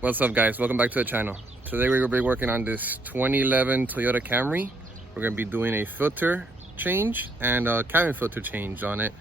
What's up, guys? Welcome back to the channel. Today we're going to be working on this 2011 Toyota Camry. We're going to be doing a filter change and a cabin filter change on it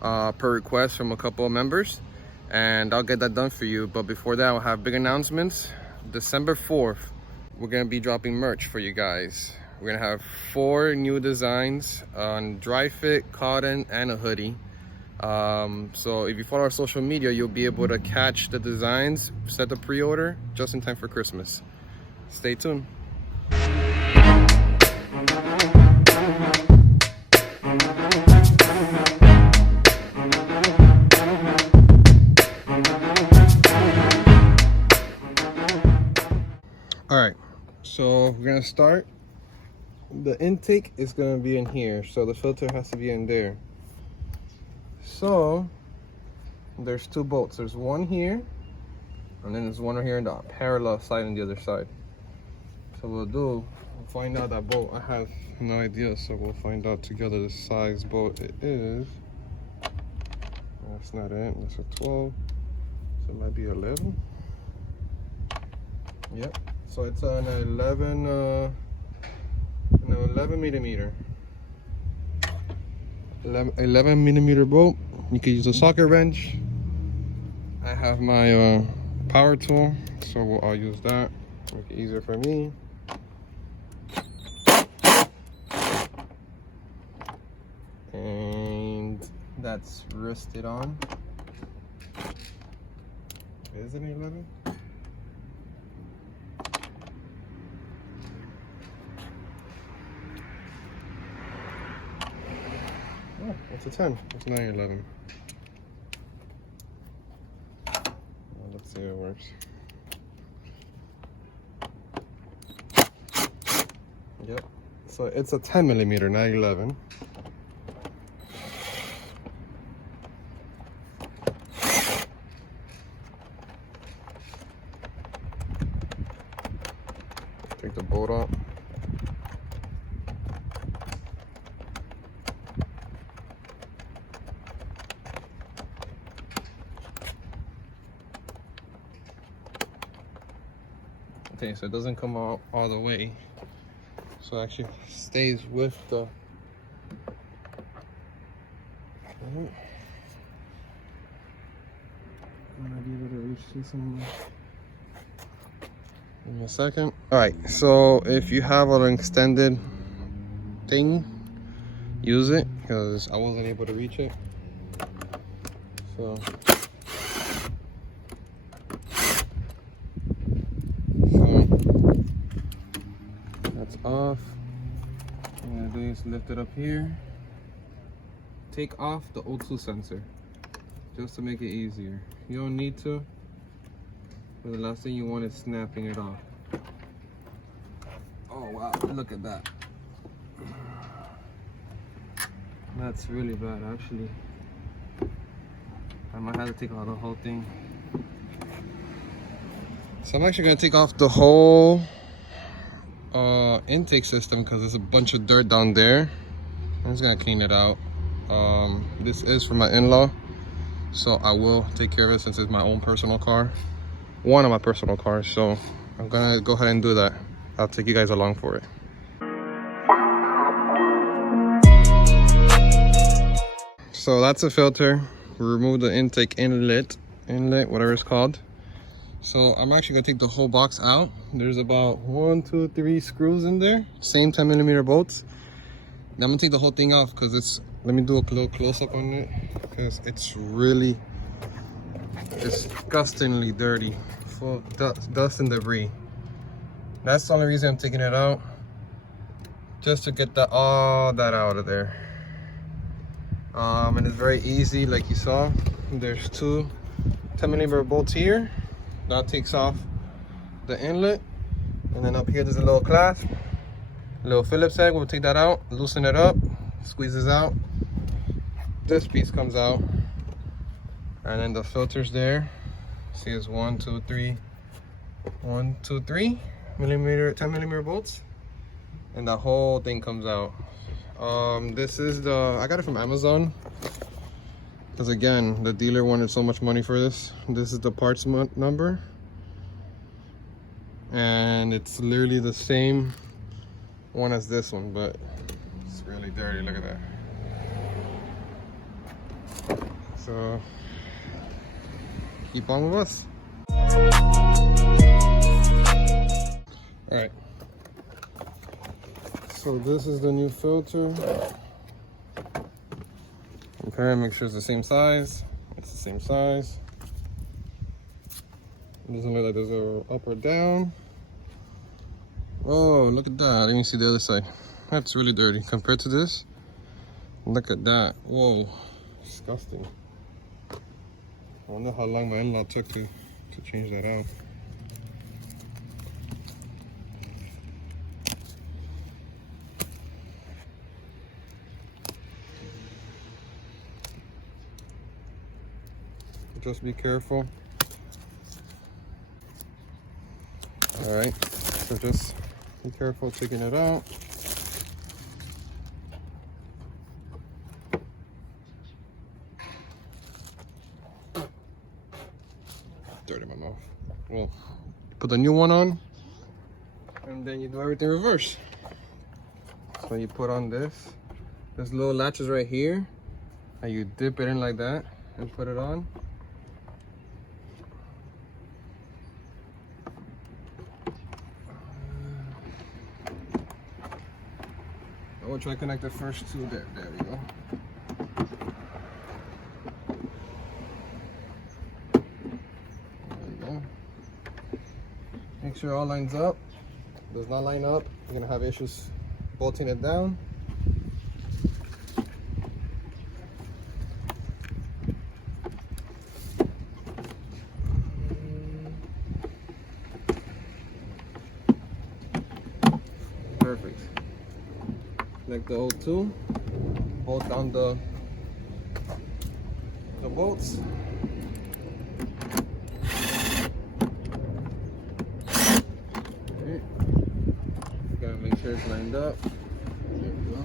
per request from a couple of members, and I'll get that done for you. But before that, I'll have big announcements. December 4th, we're going to be dropping merch for you guys. We're going to have 4 new designs on dry fit, cotton, and a hoodie. So if you follow our social media, you'll be able to catch the designs, set the pre-order just in time for Christmas. Stay tuned. All right, so we're gonna start. The intake is gonna be in here, so the filter has to be in there. So there's 2 bolts. There's one here, and then there's one right here in the parallel side on the other side. So we'll find out that bolt. I have no idea, so we'll find out together the size bolt it is. That's not it. That's a 12. So it might be 11. Yep. So it's an 11 millimeter. 11 millimeter bolt. You can use a socket wrench. I have my power tool, so I'll use that. Make it easier for me. And that's rusted on. Is it an 11? Oh, it's a 10. It's 911. Well, let's see if it works. Yep. So it's a 10 millimeter, 911. Take the bolt out. Okay, so it doesn't come out all the way, so it actually stays with the I'm gonna be able to reach this in a second. All right, so if you have an extended thing, use it, because I wasn't able to reach it. So that's off. What I'm gonna do is lift it up here. Take off the O2 sensor, just to make it easier. You don't need to, but the last thing you want is snapping it off. Oh wow, look at that. That's really bad, actually. I might have to take out the whole thing. So I'm actually gonna take off the whole intake system, because there's a bunch of dirt down there. I'm just gonna clean it out. This is for my in-law, so I will take care of it since it's my own personal car, one of my personal cars. So I'm gonna go ahead and do that. I'll take you guys along for it. So that's a filter. We remove the intake inlet, whatever it's called. So I'm actually gonna take the whole box out. There's about 1, 2, 3 screws in there, same 10 millimeter bolts. Then I'm gonna take the whole thing off, because it's, let me do a little close-up on it, because it's really disgustingly dirty, full of dust and debris. That's the only reason I'm taking it out, just to get all that out of there. And it's very easy, like you saw. There's 2 10 millimeter bolts here. That takes off the inlet, and then up here there's a little clasp, a little Phillips head. We'll take that out, loosen it up, squeeze this out. This piece comes out, and then the filter's there. See, it's 1, 2, 3 millimeter, 10 millimeter bolts, and the whole thing comes out. This is I got it from Amazon, because again, the dealer wanted so much money for this. This is the parts number. and it's literally the same one as this one, but it's really dirty. Look at that. So keep on with us. All right, so this is the new filter. Compare and make sure it's the same size. It's the same size. It doesn't look like there's a up or down. Oh, look at that. I didn't even see the other side. That's really dirty compared to this. Look at that. Whoa, disgusting. I wonder how long my in-law took to change that out. Just be careful. All right, so just be careful taking it out. Dirty my mouth. Well, put the new one on, and then you do everything reverse. So you put on this. There's little latches right here, and you dip it in like that and put it on. We'll try to connect the first two there. There we go. There we go. Make sure it all lines up. Does not line up, you're gonna have issues bolting it down. Perfect. Connect the O2, bolt down the bolts. Okay. Gotta make sure it's lined up. There we go.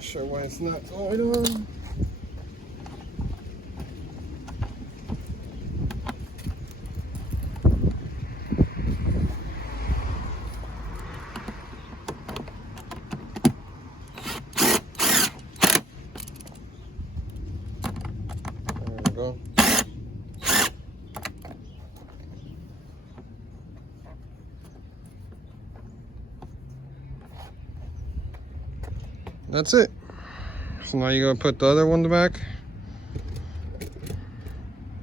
Sure why it's not going on. There we go. That's it. So now you're gonna put the other one back,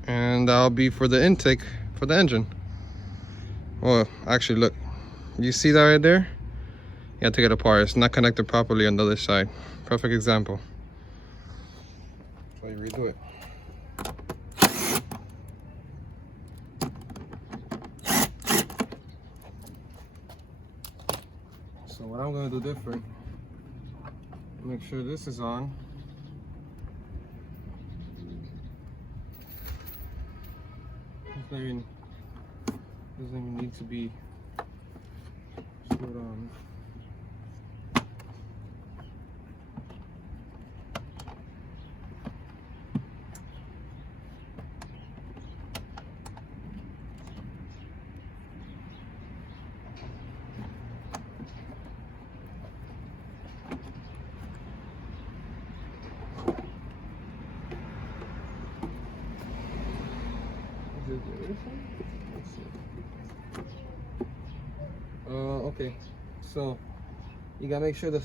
and that'll be for the intake for the engine. Well, actually, look, you see that right there? You have to take it apart. It's not connected properly on the other side. Perfect example. So you redo it. So what I'm gonna do different, make sure this is on. Doesn't even need to be screwed on. Okay, so you gotta make sure the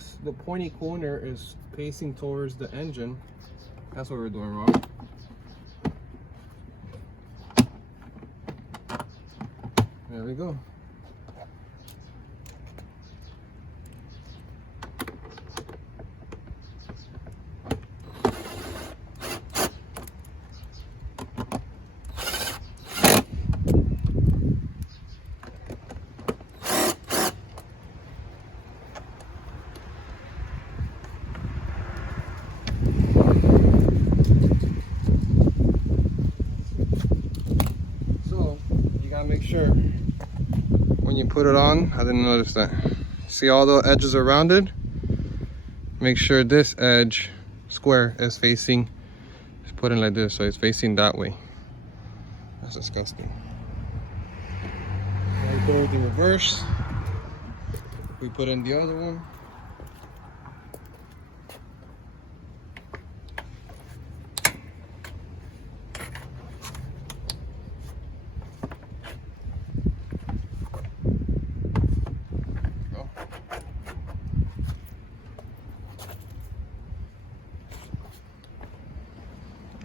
pointy corner is facing towards the engine. That's what we're doing wrong. There we go. Make sure when you put it on, I didn't notice that. See all the edges are rounded? Make sure this edge square is facing, just put it like this, so it's facing that way. That's disgusting. Now we put everything reverse. We put in the other one.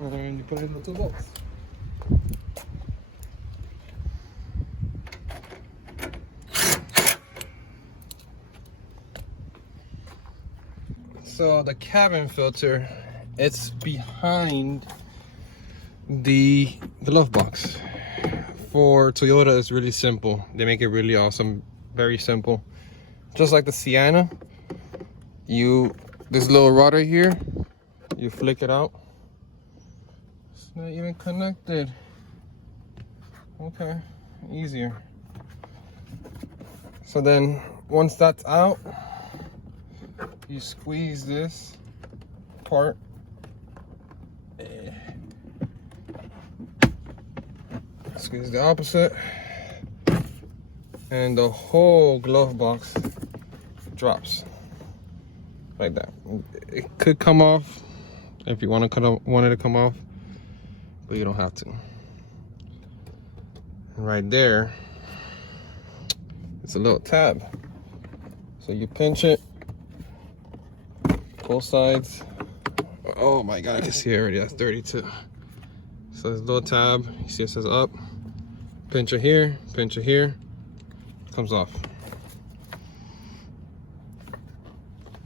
And then you put it in the two bolts. So the cabin filter, it's behind the glove box. For Toyota, it's really simple. They make it really awesome, very simple. Just like the Sienna, this little rod right here, you flick it out. It's not even connected. Okay, easier. So then once that's out, you squeeze this part. Squeeze the opposite, and the whole glove box drops like that. It could come off if you want it to come off, but you don't have to. And right there, it's a little tab. So you pinch it, both sides. Oh my God, I can see it already. That's dirty too. So there's a little tab. You see it says up. Pinch it here, comes off.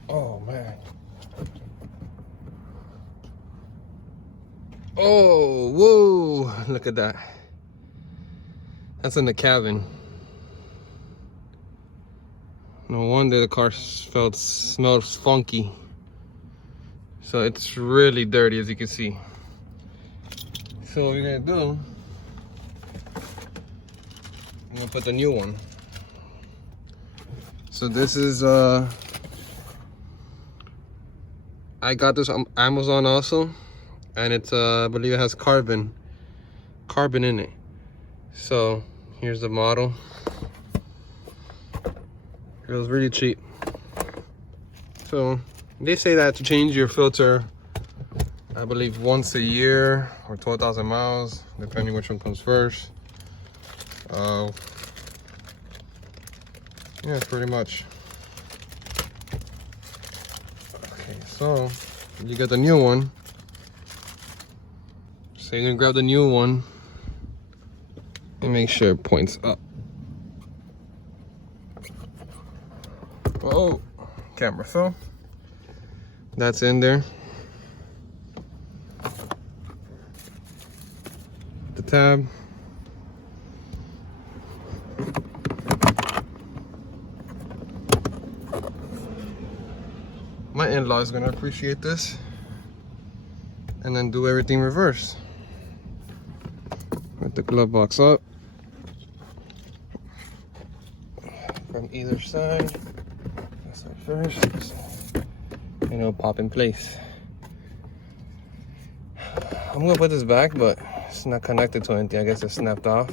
Oh man. Oh, whoa, look at that. That's in the cabin. No wonder the car smells funky. So it's really dirty, as you can see. So what we're gonna do, I'm gonna put the new one. So this is I got this on Amazon also, and it's I believe it has carbon in it. So here's the model. It was really cheap. So they say that to change your filter, I believe once a year or 12,000 miles, depending which one comes first. Yeah, pretty much. Okay, so you get the new one. So you're gonna grab the new one and make sure it points up. Oh, camera fell. That's in there. The tab. My in-law is gonna appreciate this. And then do everything reverse. Put the glove box up from either side. This side first, and it'll pop in place. I'm gonna put this back, but it's not connected to anything. I guess it snapped off.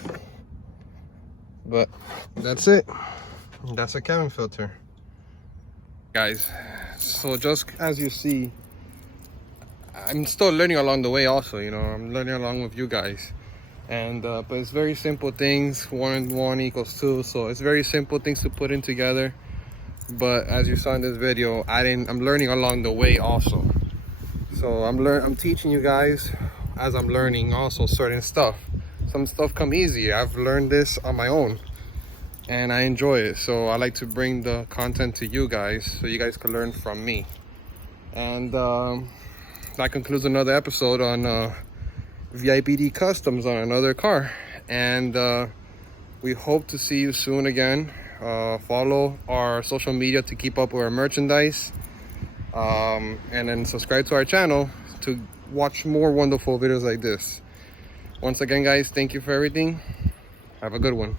But that's it. That's a cabin filter, guys. So just as you see, I'm still learning along the way also, you know, I'm learning along with you guys. And but it's very simple things. 1 and 1 equals 2. So it's very simple things to put in together. But as you saw in this video, I'm learning along the way also. So I'm teaching you guys as I'm learning also certain stuff. Some stuff come easy. I've learned this on my own and I enjoy it. So I like to bring the content to you guys so you guys can learn from me. And that concludes another episode on VIPD Customs on another car. And we hope to see you soon again. Follow our social media to keep up with our merchandise. And then subscribe to our channel to watch more wonderful videos like this. Once again, guys, thank you for everything. Have a good one.